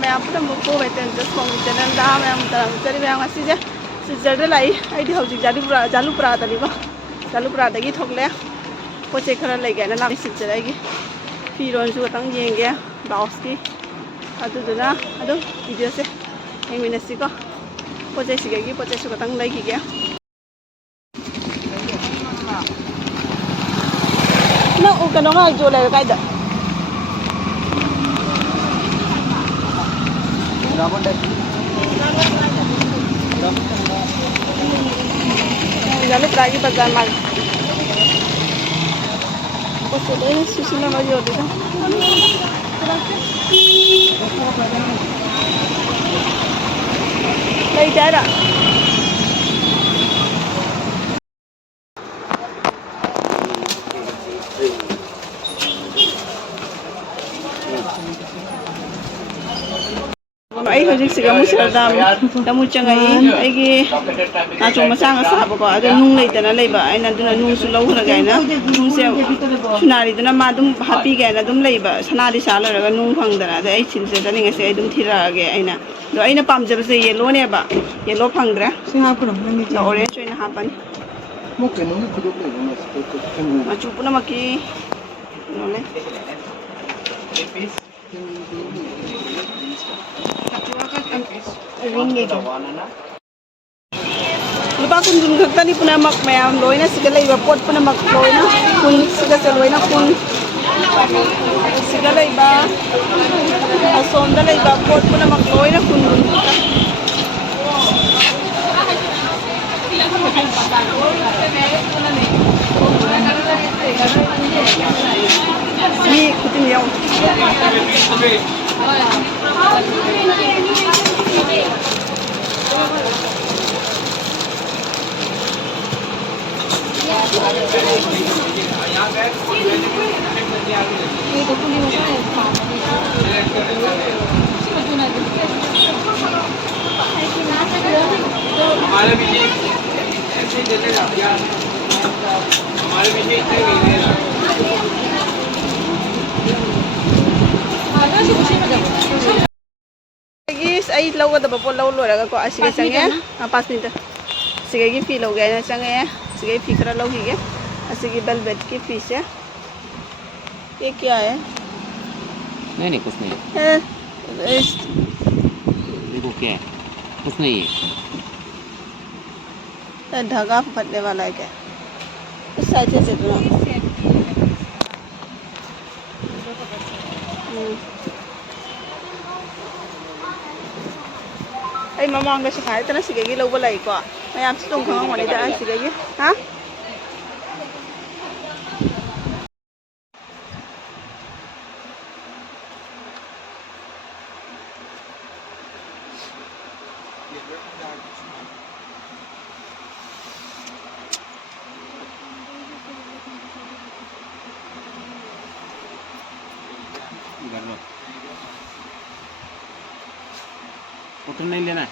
मैं अपना मुको बैठे हैं जस्ट कॉम चैनल दा मैं हम तरह चली मैं वहाँ से सिजर लाई आई थी हौजी जालूपुरा दगी थोकले पोचे खरा ले गए ना सिजर आई फिरोन सु तंग येंगे ब्लाउज की अदुदुना अदु वीडियो से येंमिनसिको पोचे सिगेगी पोचे सु तंग लगी गया ना उ कनो गा जो ले कायदा जालूपुरा की बाजार मार पोचे ले सुशीला मजी होती था नहीं जा रहा आई हजिक सिगा मुसरदाम तमु चंगाई आइगी नाचो मचांग साबको अदो नुंग लेतना लेबा आइना दुना नुंग सु लौहरा गायना नुंग से सुनारी दुना मा दुम हापी गायना दुम लेबा सनारी सा लरगा नुंग फंगदना दे आई छिनसे दनिंग से आई दुम थिरागे आइना दो आइना पामजब से येलो नेबा येलो फंगद्रा से हापुनो ननि ऑरेंज ओइना हापन मोके नुंग खुदुक लेबा मचु पुना मकी नोले lupa kun khakta ni puna mak mayam loina siga leiba pot puna mak loina kun siga se loina kun siga leiba asom da leiba pot puna mak loina kun ni kutin yaw हमारे भी ऐसे चलेगा हमारे भी आई लौगा दबा पो लौ लोरगा को असिगे चंगे 5 minute सिगे फी लौगे ना चंगे सिगे फी खरा लौगिगे असिगे वेलवेट की फी से ये क्या है नहीं कुछ नहीं है देखो क्या है कुछ नहीं है धागा फटने वाला है क्या उस साइड से दो आई ममांग से खाए तना सिगे लौब लाइको मैं आप तुम खाओ वाले दा सिगे हां कॉटन नहीं लेना है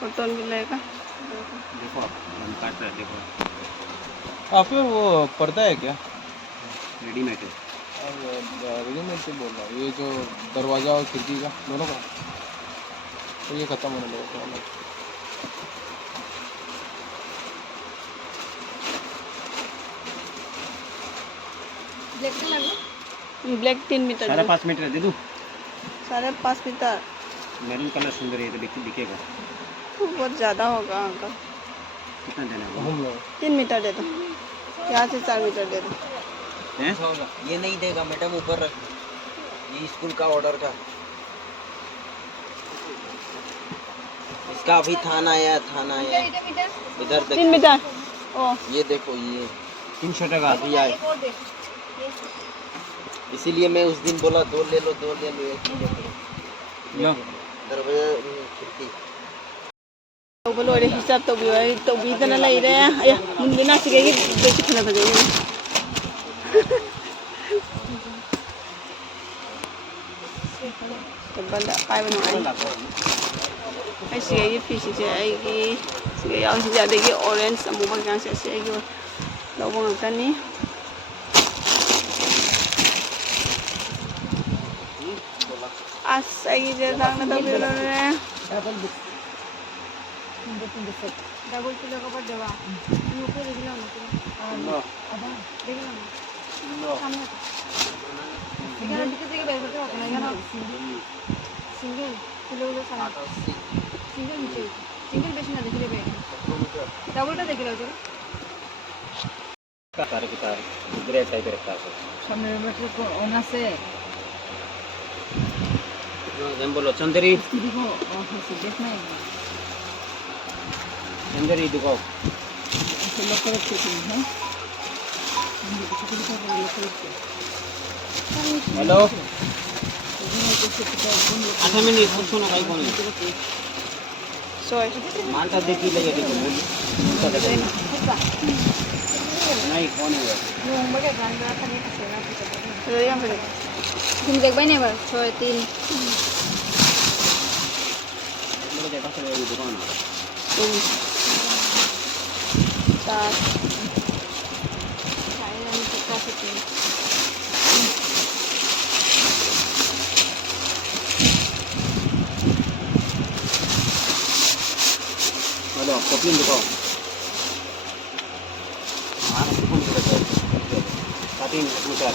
कॉटन भी लेगा देखो हम काट रहे देखो आप वो पर्दा है क्या रेडीमेड है रेडीमेड से बोल रहा हूँ ये जो दरवाजा और खिड़की का दोनों का तो ये खत्म होने लगा black colour black 3 metre 5.5 metre दे दूं 5.5 मीटर मैरून कलर सुंदर है तो दिखेगा बहुत ज़्यादा होगा अंकल कितना देना है 3 मीटर दे दो यहाँ से 4 मीटर दे दो हैं ये नहीं देगा मैडम ऊपर रख ये स्कूल का ऑर्डर का इसका अभी थाना आया इधर 3 मीटर ओ ये देखो ये 300 टका अभी आए इसीलिए मैं उस दिन बोला 2 ले लो 2 ले लो एक लो दरवाजा खिड़की बोलो रे हिसाब तो भी इतना ले रहे हैं अया मुंडे ना सिगेगी बेच खना बजेगी तो बंदा पाए बनो आई सिगेगी फिश से आएगी सिगे याव से ज्यादा की ऑरेंज अमुबा क्या से आएगी लोगों का नहीं ꯑꯁ ꯑꯩꯒꯤꯁꯦ ꯅꯪꯅ ꯇꯧꯕꯤꯔꯣꯅꯦ डबल किलो का पर देवा यूके देखला ना देखला ना सामने इधर दिखे दिखे बैठ के रखना है ना सिंगल किलो का सामने सिंगल नीचे सिंगल बेचना देख ले बैठ डबल टा देख लो तो Tarik kita grade type rekta se. सामने में को ओना से Jam bolo chandari देखो से देखना है chandari dukau. ऐसे लोग करते हैं Hello. अच्छा मैंने पूछो ना भाई कौन है? Soy. मालटा देखी लगे देखो बोल. नहीं कौन है? yung bagay ganda pa niya kasi napita ko Pero yan pala. Sinigay ba niya ba? So, tin. मेरे देखा से ये दुकान है. Tapos, Kaya namin sa kasi tin. Hello copy दुकान. हाँ दुकान दुकान. Satin meter.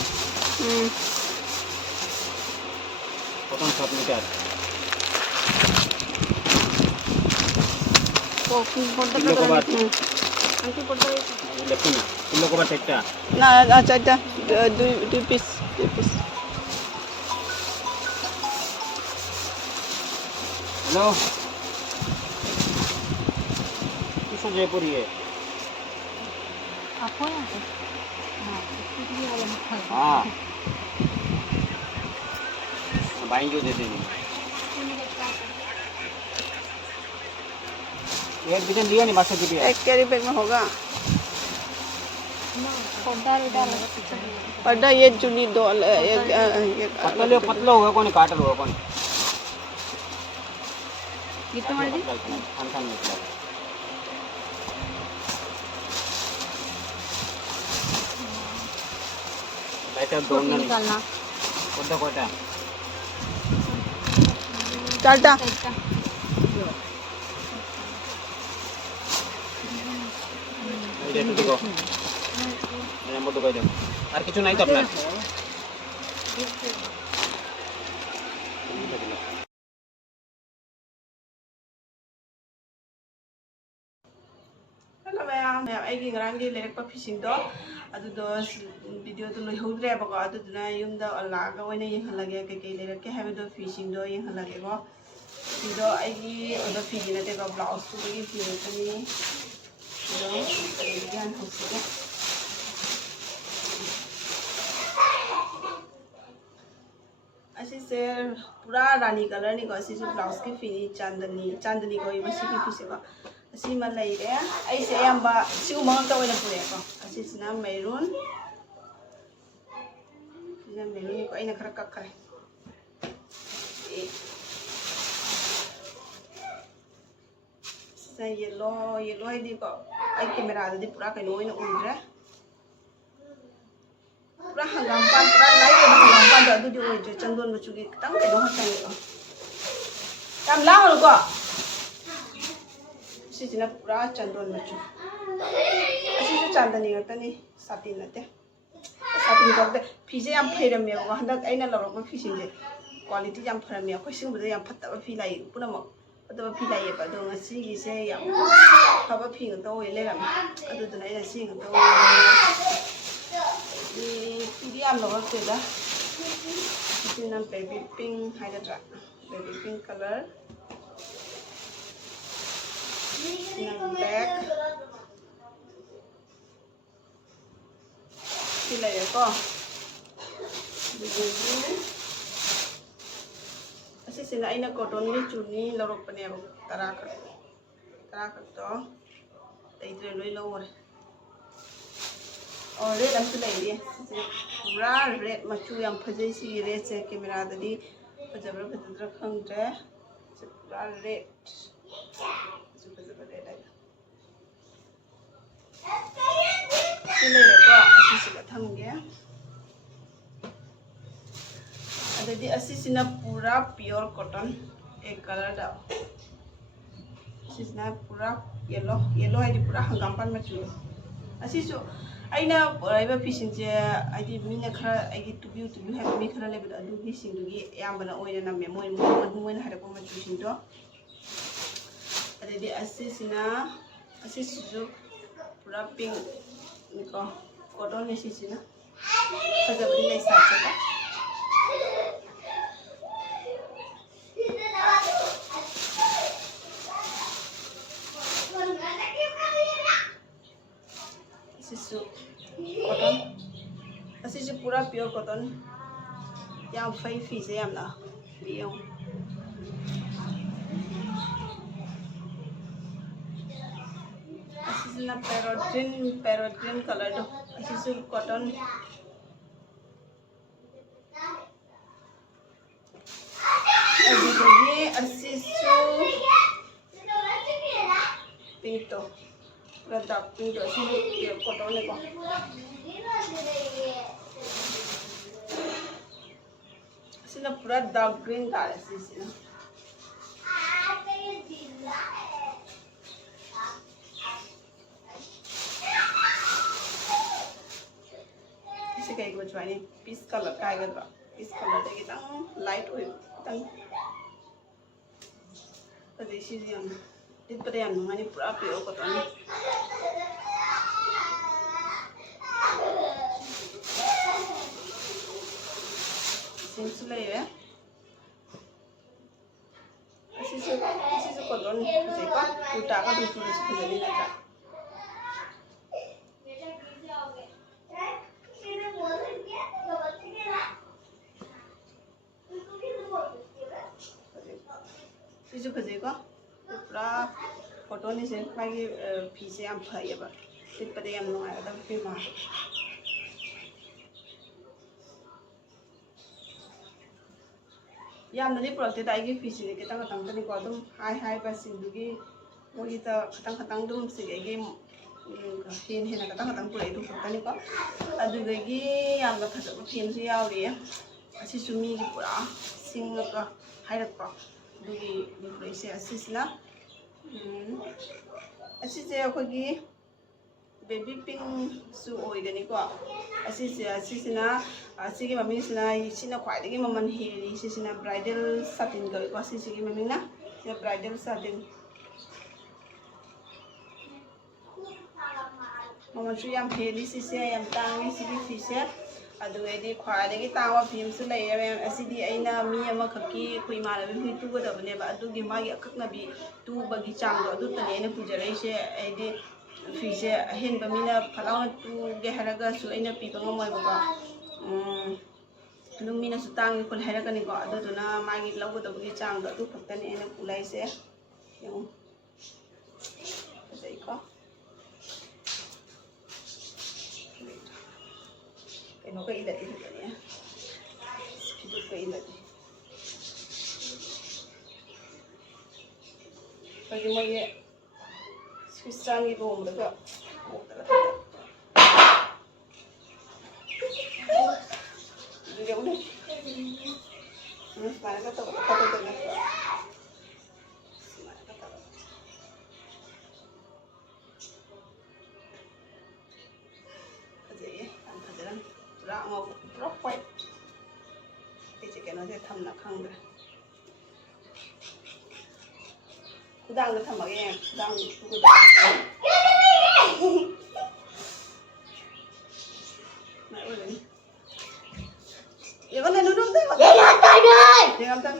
Potong 7 meter. Kilo ko ba? Angki po tayo. Lekin. Kilo ko ba tekta? na, acha, two piece. Hello. किसो जयपुर ही है. Ako yan. Hindi alam ko. हाँ. बाइन जो दे देंगे. एक डिजाइन लिया नहीं बादशाह की भी है. एक कैरी बैग में होगा. Kontar udah lah. पर्दा ये चुनी दो एक पतला होगा कौन काटल होगा कौन. Gitu mali. खान निकला. बैठक दोनों नहीं. Nikalna. कोटा कोटा. चारटा ये देखो. ये मोटो कर दो. और किचु नहीं तो अपना. Hello ma'am, aigi ngaranggi lerekpa fishing do adudo video do loihudre ba ko aduduna yumda alaga oina yenghalage keke lerekke habido fishing do yenghalage ko sido aigi oda fiji na te ko blouse ko gi fiji tani do gan hosike asise pura rani color ni ko asise blouse ki fiji chandani ko imasi ki fiji ko asi malai re ai se yamba siu mang ta oina pure ko asi sina maroon sina maroon ko aina khara kakkare sina yellow ai di ko ai camera da di pura kaino oina undre pura hangam pan pura lai de hangam pan da du di oi je chandon ma chu gi tang kaino ha tai ko tam la hol ko सिजना पूरा चंदन मचु असिसे चांदनी गतनी साती नते साती गते फिजे याम फैरमे हो हंदक आइना लरक फिसिंजे quality याम फरमे अखोय सिंबदे याम फत्तब फि लाई पुनमक फत्तब फि लाई बा दो ngasi गिसे याम फबा फि गतो ओय लेरम अदुदना आइना सि गतो फिदि याम लरक तेदा सिना बेबी पिंक हाइगद्रा baby pink colour black sila ya ko asi sila ina cotton ni chuni lorok pane ab tara ka to dai tre loi lo ore और red am sila ide pura red machu yam phajai si red se camera da di phajabra phajadra khangdre pura red sila ko asi sila thamge ade अददी असिसिना पूरा pure cotton एक colour दा असिसिना पूरा yellow yellow है पूरा हंगामपान मचू असिसु अइना पोराइबा फिसिंजे आइदि मीना खरा आइदि तुबिउ है मी खरा लेबदा अदुगी सिंदुगी यामबना ओइना नमे मोइ मोइ हारको मचू सिंदो अददी असिसिना असिसु पूरा पिंक निको कॉटन असिसिना फजबनी ले साचका कॉटन असिसु पूरा प्योर कॉटन याम फई फीसे यामना बियो असिसुना पैरोट ग्रीन कलर दो असिसु कॉटन अदिगे असिसु पिंक तो पूरा डार्क पिंक तो असिसु प्योर कॉटन ने को असिना पूरा डार्क ग्रीन कलर असिसुना कई चुने पीस कलर कायगद्रा पीस कलर लाइट लिपद पूरा प्योर कॉटन कॉटन कुर्ता का फजनी ना फजेको पूरा कॉटन से मागी फीसे याम फैयबा लिपदे याम नुंगायदा फिमा यामनदी प्रोडक्ट आइगे फीसे खतंग खतंग तनिको अदुम हाई बसिंदुगी मोगी त खतंग खतंग दुम सिगेगे हेन खतंग खतंग पुरै दुम तनिको अदुगगी यामना फजब फेनसु यावरी असिसु मीगी पूरा सिंगका हाइरको दुगी दुगैसे असिसना असिसे अखोगी बेबी पिंक सु ओइगनिको असिसिना असिगे ममिंगसिना सिना ख्वाइदगी ममन हेरी सिसिना ब्राइडल साटिन गइको असिसिगे ममिंगना से ब्राइडल साटिन ममनसु याम हेरी सिसे याम तांगे सिगी फिसे अदुगैदी ख्वाइदगी तावा फिमसु लैरे असिदी अइना मी अमा खकी खुइ मानबी फि तुगदबनेबा अदुगी मागी अककनबी तुबगी चांगदो अदुतने एने पुजरैसे आइदी फिसे अहेनबा मीना फलाउना तुगे हारगासु अइना पिबा ngमोइबको अदुम मीनासु तांगे खुल हारगनिको अदुदुना मागी लौगदबगी चांगदो अदु खक्तने एने पुलाइसे यौ फजैको कहीं का इलाज नहीं है फिर का इलाज बल्कि मैं ये स्विस्टान की रूम लगा ये उन्हें मारे का तो नहीं पूरा व्हाइट इसे क्या ना थमना खांगे खुदांग थमगे खुदांग ये वाला नूडल्स दे ये आता नहीं ये आता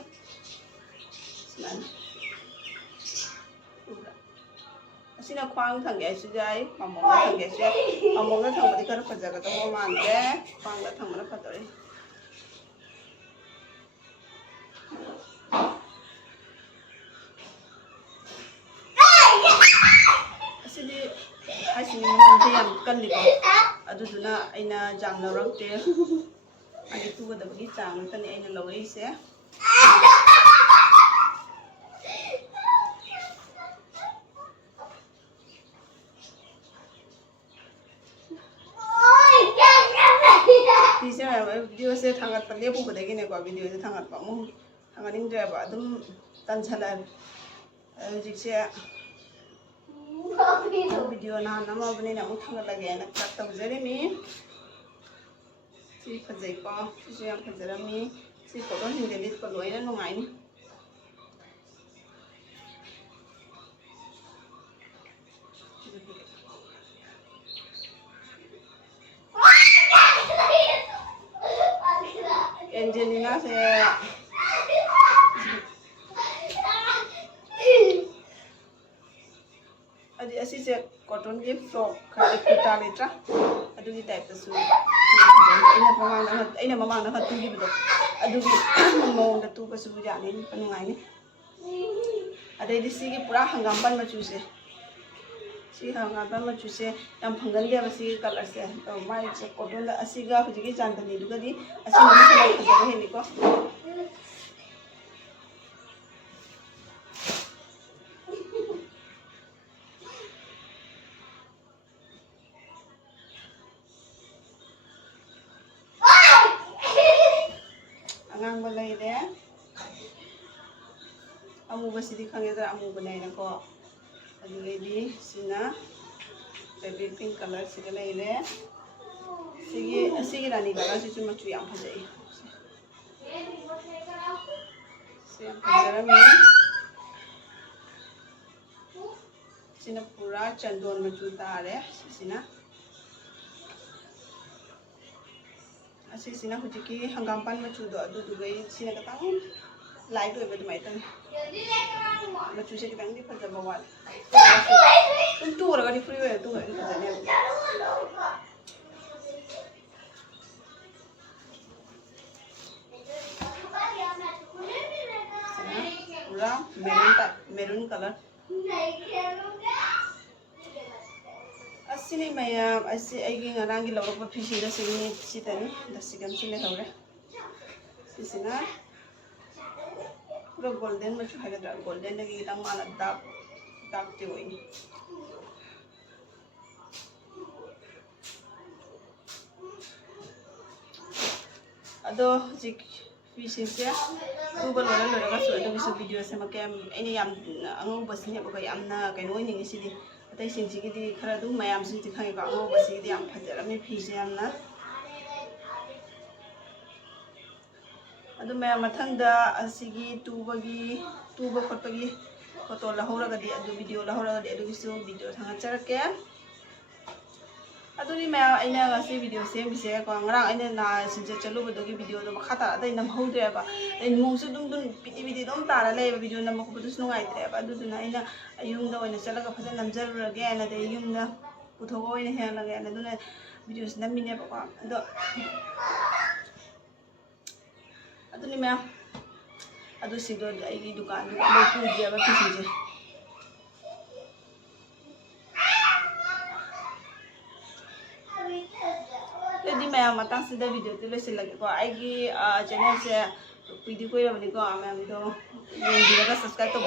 असिना ख्वांग थंगे सुजाई ममोंग थंगे से ममोंग थंगबदि खर फजगदो मानदे ख्वांग थंगमना फतरे असिदि हासिनि ममोंग याम कल्लिको अदुदुना आइना जांग लौरक्ते आगे तुगदबगी चांग तने आइना लौरैसे ꯐꯤꯁꯦ ꯚꯤꯗꯤꯑꯣꯁꯦ ꯊꯥꯡꯒꯠꯄ ꯂꯦꯞꯄꯨꯕꯗꯒꯤꯅꯦꯀꯣ ꯚꯤꯗꯤꯑꯣꯁꯦ ꯊꯥꯡꯒꯠꯄ ꯑꯃꯨꯛ ꯊꯥꯡꯒꯠꯅꯤꯡꯗ꯭ꯔꯦꯕ ꯑꯗꯨꯝ ꯇꯟꯁꯜꯂꯛꯑꯦ ꯍꯧꯖꯤꯛꯁꯦ ꯚꯤꯗꯤꯑꯣ ꯅꯍꯥꯟ ꯅꯝꯃꯕꯅꯤꯅ ꯑꯃꯨꯛ ꯊꯥꯡꯒꯠꯂꯒꯦꯅ ꯀꯠ ꯇꯧꯖꯔꯤꯃꯤ ꯁꯤ ꯐꯖꯩꯀꯣ ꯁꯤꯁꯨ ꯌꯥꯝ ꯐꯖꯔꯝꯃꯤ ꯁꯤ ꯐꯣꯇꯣꯁꯤꯡꯁꯦ ꯂꯤꯠꯄ ꯂꯣꯏꯅ ꯅꯨꯡꯉꯥꯏꯅꯤ एंजेलिना से असीसे कॉटन की फ्रॉक खरद कुर्ता लेट्रा अदुगी टाइप तसु अइना ममांग ना तुगिबदो अदुगी मोंग दा तुबसु यानी पनुगाइनी अदैदि सिगी पूरा हंगामपन मचुसे सी हंगामपन मचुसे याम फंगनदे बसी कलर से तो माइ से कॉटन दा असीगा हुजिगी चांदनी दुगदी असी मने फजबे हेलिको angang balai de amu basi di khangedra amu banai na ko adu lady sina baby pink color siga lai le sigi rani color si chuma chu yam phajai se yam phajara mi sina pura chandon machu tare sina asisina hujiki hanggampan machu do adu dugai sina katang light oi badu mai tan machu se katang di phajaba wal tu ra gadi free way tu gadi phajane pura maroon color asini mayam asi aigi ngarangi lawak pa phisi da sini sitani da sigam sile hawre sisina pura golden machu hagadra golden lagi tang mana dark te hoini ado jik phisi se tuba lora ga so ado bisu video se makem ini yam angu basine ba yamna kaino ni sidi अतई सिंसिगी खरा दु मयाम सिंसि खांगे को बसिदी याम फजरमी फीसे यामना अदु मयाम मथंगदा असिगी तुबा खटपगी photo लहौरगदी अदु video लहौरगदी अदु Vishu video थांगा चरके अदुनी मयाम आइना गासी video सेमबिसे को ngara आइना ना सिंसे चलुबदगी वीडियो दो मखा ता अदई नम हौद्रेबा ए मोंगसु दुम पिटी दम तारा लेबा वीडियो नम मखबदुस नुगाइद्रेबा अदुना आइना अयुंगदा ओइना चलगा फजन नमजरुरगे अना दे युंगदा पुथोगो ओइना हेलगे अना दुना वीडियोस नमिनेबा को अदो अदुनी मयाम अदु सिदो आइगी दुकान दु अबो पुजेबा पिसिजे यदि मैं मतंग से वीडियो तो लैसे लगे को आइगी चैनल से पीदी कोई रबनी को मैम तो येंदिरगा सब्सक्राइब तो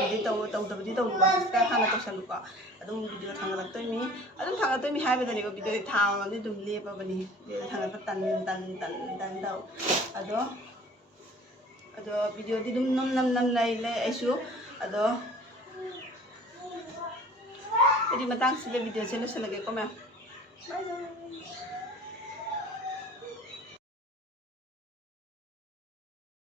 बदी तो सब्सक्राइब खाना तो सलु को अदुम वीडियो थांगा लगतोय मी अदुम थांगा तो मी हाबे दनी को वीडियो थांगा नि दुम लेपा बनी वीडियो थांगा तन दाव अदो वीडियो दी दुम नम ले आइसु अदो यदि मतंग से वीडियो से लैसे लगे को मैम बाय बाय